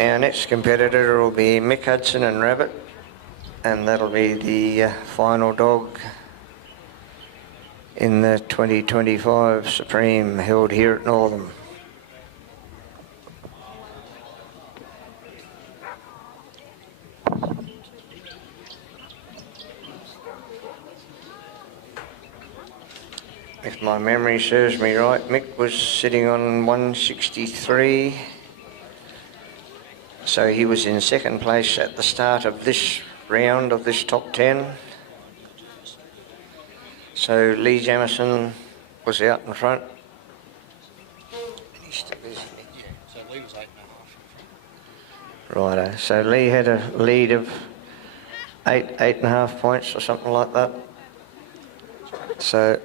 Our next competitor will be Mick, Hudson and Rabbit, and that'll be the final dog in the 2025 Supreme held here at Northern. If my memory serves me right, Mick was sitting on 163. So he was in second place at the start of this round of this top 10. So Lee Jamieson was out in front. He's still busy. So Lee was 8.5 in front. Righto. So Lee had a lead of 8.5 points or something like that. So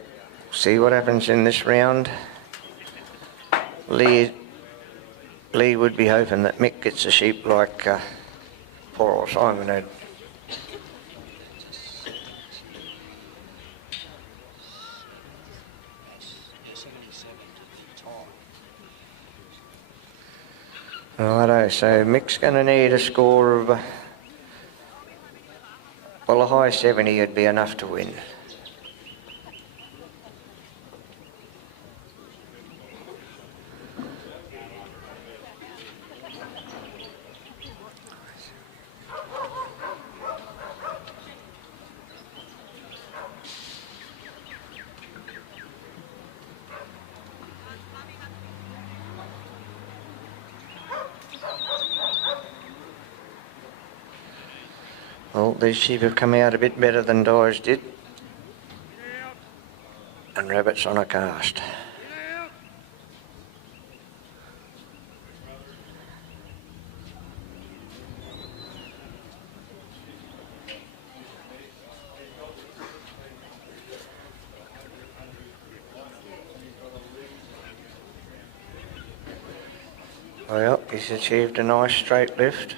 see what happens in this round. Lee would be hoping that Mick gets a sheep like poor old Simon had. Righto, so Mick's going to need a score of, well, a high 70 would be enough to win. Well, these sheep have come out a bit better than Dyes did. And Rabbit's on a cast. Well, he's achieved a nice straight lift.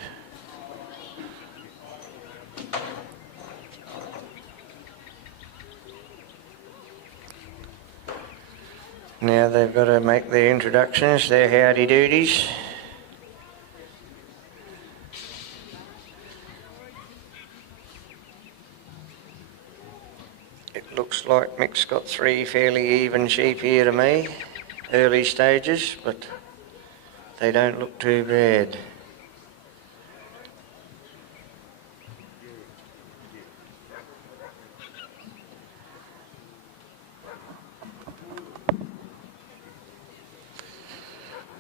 Now they've got to make their introductions, their howdy doodies. It looks like Mick's got 3 fairly even sheep here to me, early stages, but they don't look too bad.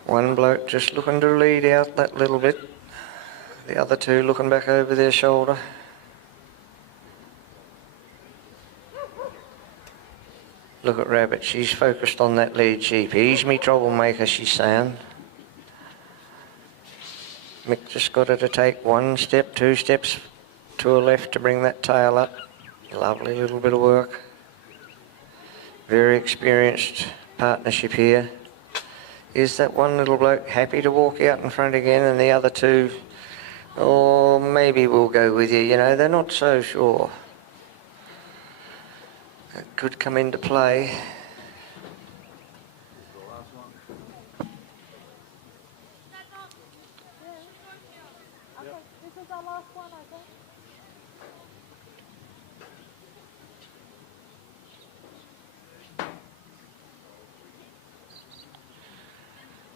One bloke just looking to lead out that little bit. The other two looking back over their shoulder. Look at Rabbit, she's focused on that lead sheep. He's me troublemaker, she's saying. Mick just got her to take 1 step, 2 steps to her left to bring that tail up. Lovely little bit of work. Very experienced partnership here. Is that one little bloke happy to walk out in front again, and the other two, oh, maybe we'll go with you, you know, they're not so sure. It could come into play.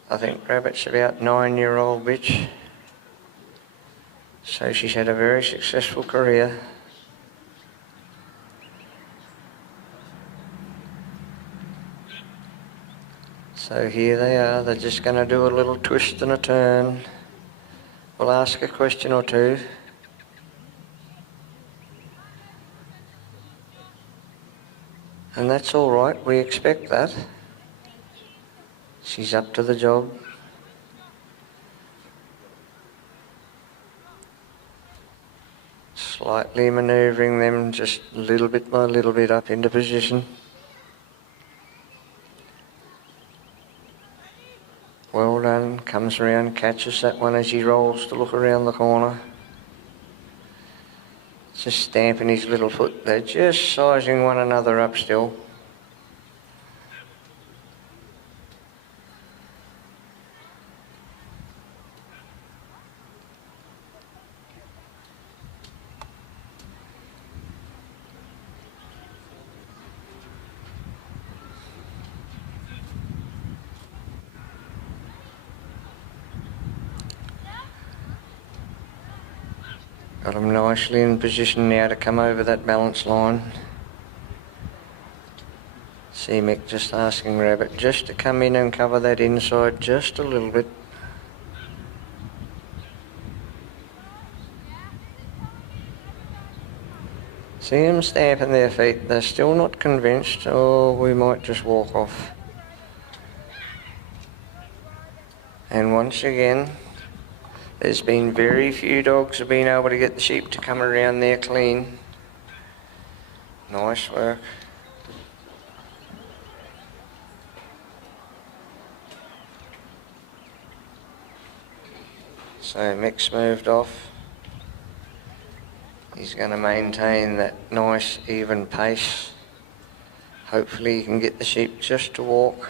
I think Rabbit's about 9-year-old bitch. So she's had a very successful career. So here they are, they're just going to do a little twist and a turn. We'll ask a question or two. And that's all right, we expect that. She's up to the job. Slightly manoeuvring them just a little bit by little bit up into position. Well done, comes around, catches that one as he rolls to look around the corner. Just stamping his little foot, they're just sizing one another up still. Got them nicely in position now to come over that balance line. See Mick just asking Rabbit just to come in and cover that inside just a little bit. See them stamping their feet. They're still not convinced. Oh, we might just walk off. And once again, there's been very few dogs have been able to get the sheep to come around there clean. Nice work. So Mick's moved off. He's going to maintain that nice even pace. Hopefully he can get the sheep just to walk.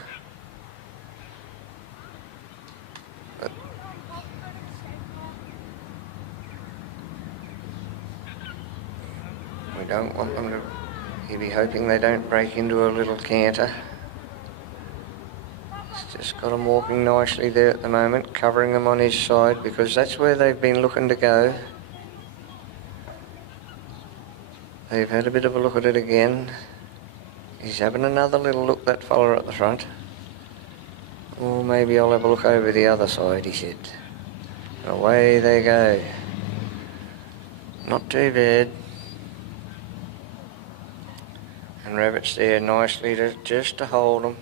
But we don't want them to... He'll be hoping they don't break into a little canter. He's just got them walking nicely there at the moment, covering them on his side because that's where they've been looking to go. They've had a bit of a look at it again. He's having another little look, that fella at the front. Or maybe I'll have a look over the other side, he said. Away they go. Not too bad. And Rabbit's there nicely just to hold them.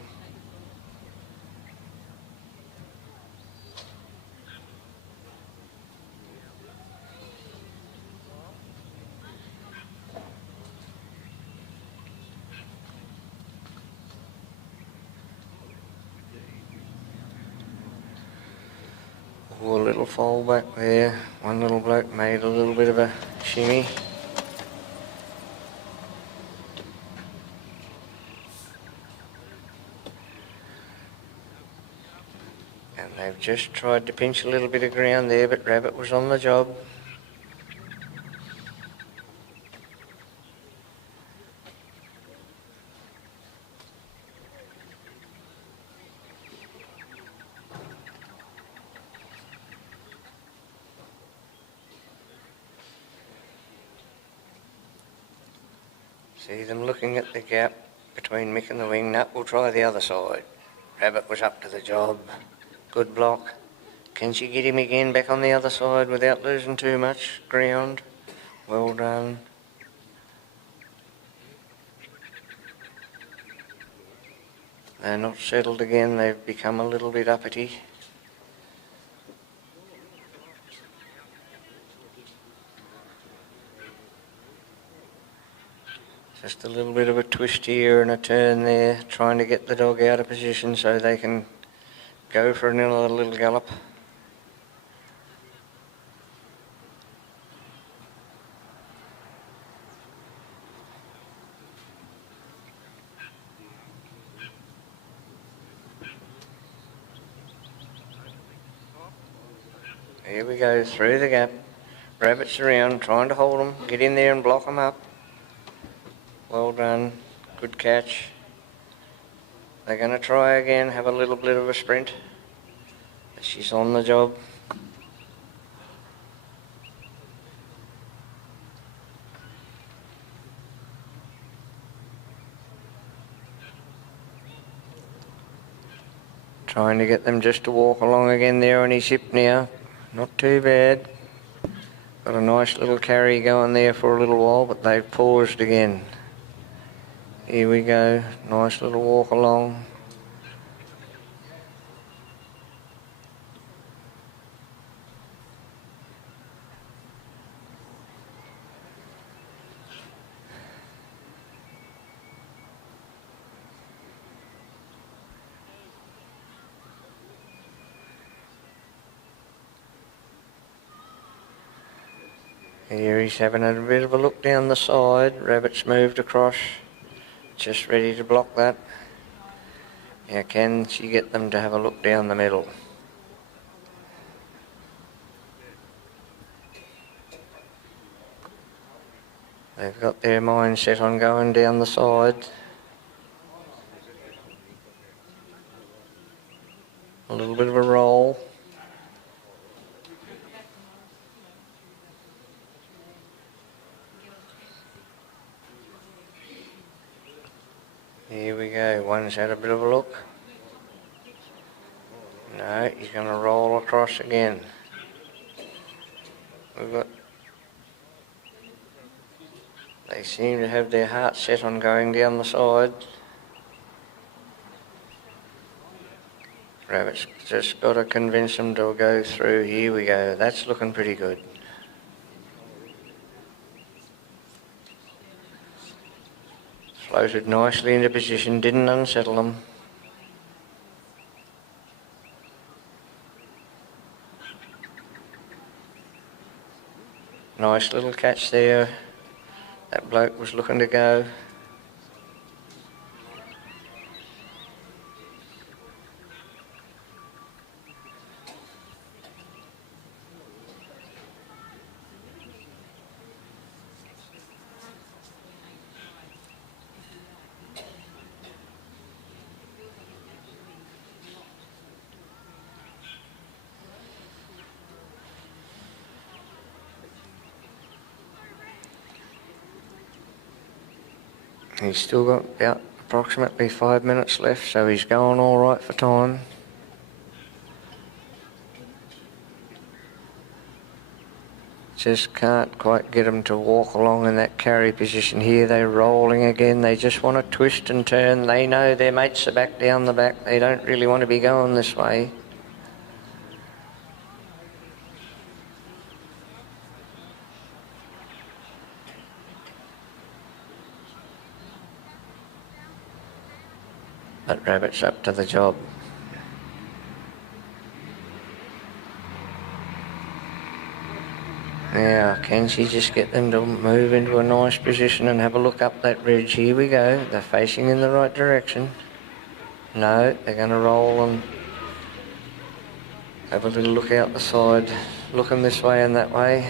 Oh, a little fold back there. One little bloke made a little bit of a shimmy. And they've just tried to pinch a little bit of ground there, but Rabbit was on the job. See them looking at the gap between Mick and the wing nut. We'll try the other side. Rabbit was up to the job. Good block. Can she get him again back on the other side without losing too much ground? Well done. They're not settled again. They've become a little bit uppity. Just a little bit of a twist here and a turn there, trying to get the dog out of position so they can go for another little gallop. Here we go, through the gap. Rabbits around, trying to hold them, get in there and block them up. Well done, good catch. They're going to try again, have a little bit of a sprint. She's on the job. Trying to get them just to walk along again there on his hip now. Not too bad. Got a nice little carry going there for a little while, but they've paused again. Here we go, nice little walk along. Here he's having a bit of a look down the side. Rabbit's moved across. Just ready to block that. Now can she get them to have a look down the middle? They've got their mind set on going down the side. A little bit of a roll. one's had a bit of a look. No, he's going to roll across again. They seem to have their heart set on going down the side. Rabbit's just got to convince them to go through. Here we go. That's looking pretty good. Floated nicely into position, didn't unsettle them. Nice little catch there. That bloke was looking to go. He's still got about approximately 5 minutes left, so he's going all right for time. Just can't quite get them to walk along in that carry position here. They're rolling again. They just want to twist and turn. They know their mates are back down the back. They don't really want to be going this way. But Rabbit's up to the job. Now, can she just get them to move into a nice position and have a look up that ridge? Here we go. They're facing in the right direction. No, they're going to roll and have a little look out the side, looking this way and that way.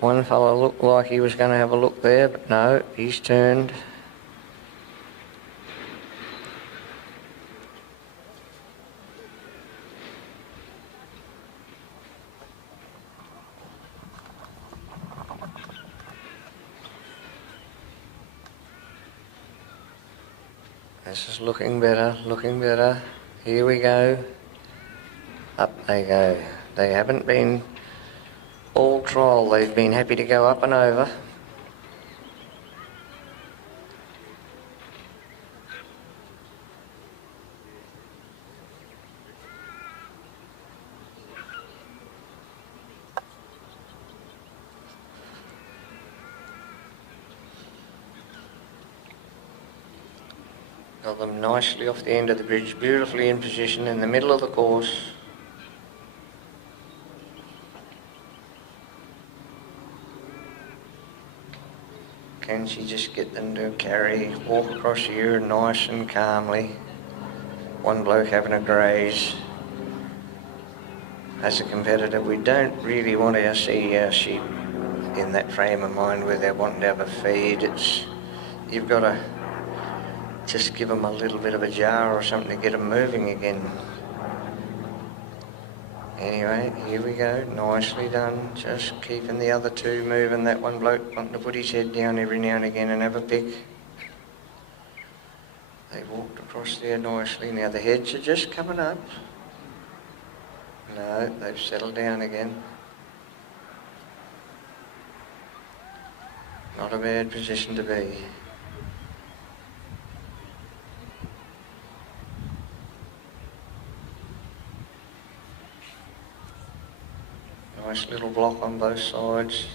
One fellow looked like he was going to have a look there, but no, he's turned. This is looking better, looking better. Here we go. Up they go. They haven't been all trial, they've been happy to go up and over. Got them nicely off the end of the bridge, beautifully in position in the middle of the course. Can she just get them to carry, walk across here nice and calmly? One bloke having a graze. As a competitor, we don't really want to see our sheep in that frame of mind where they're wanting to have a feed. You've got to just give them a little bit of a jar or something to get them moving again. Anyway, here we go, nicely done. Just keeping the other two moving. That one bloke wanting to put his head down every now and again and have a pick. They walked across there nicely. Now the heads are just coming up. No, they've settled down again. Not a bad position to be. Nice little block on both sides.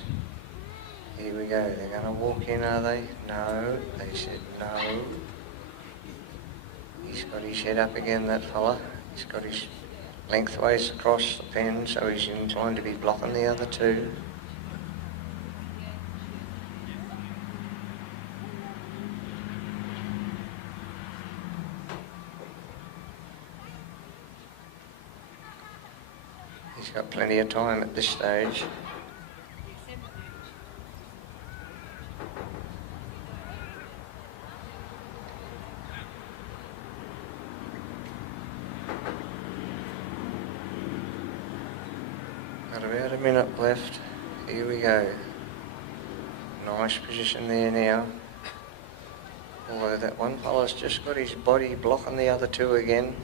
Here we go. They're going to walk in, are they? No. They said no. He's got his head up again, that fella. He's got his lengthways across the pen, so he's inclined to be blocking the other two. He's got plenty of time at this stage. About a minute left. Here we go. Nice position there now. Although that one fella's just got his body blocking the other two again.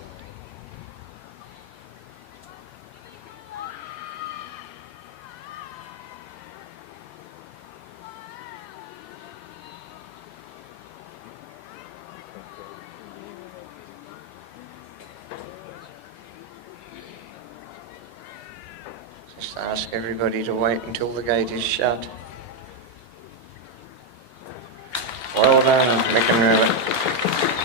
Just ask everybody to wait until the gate is shut. Well done, Mick and Rabbit.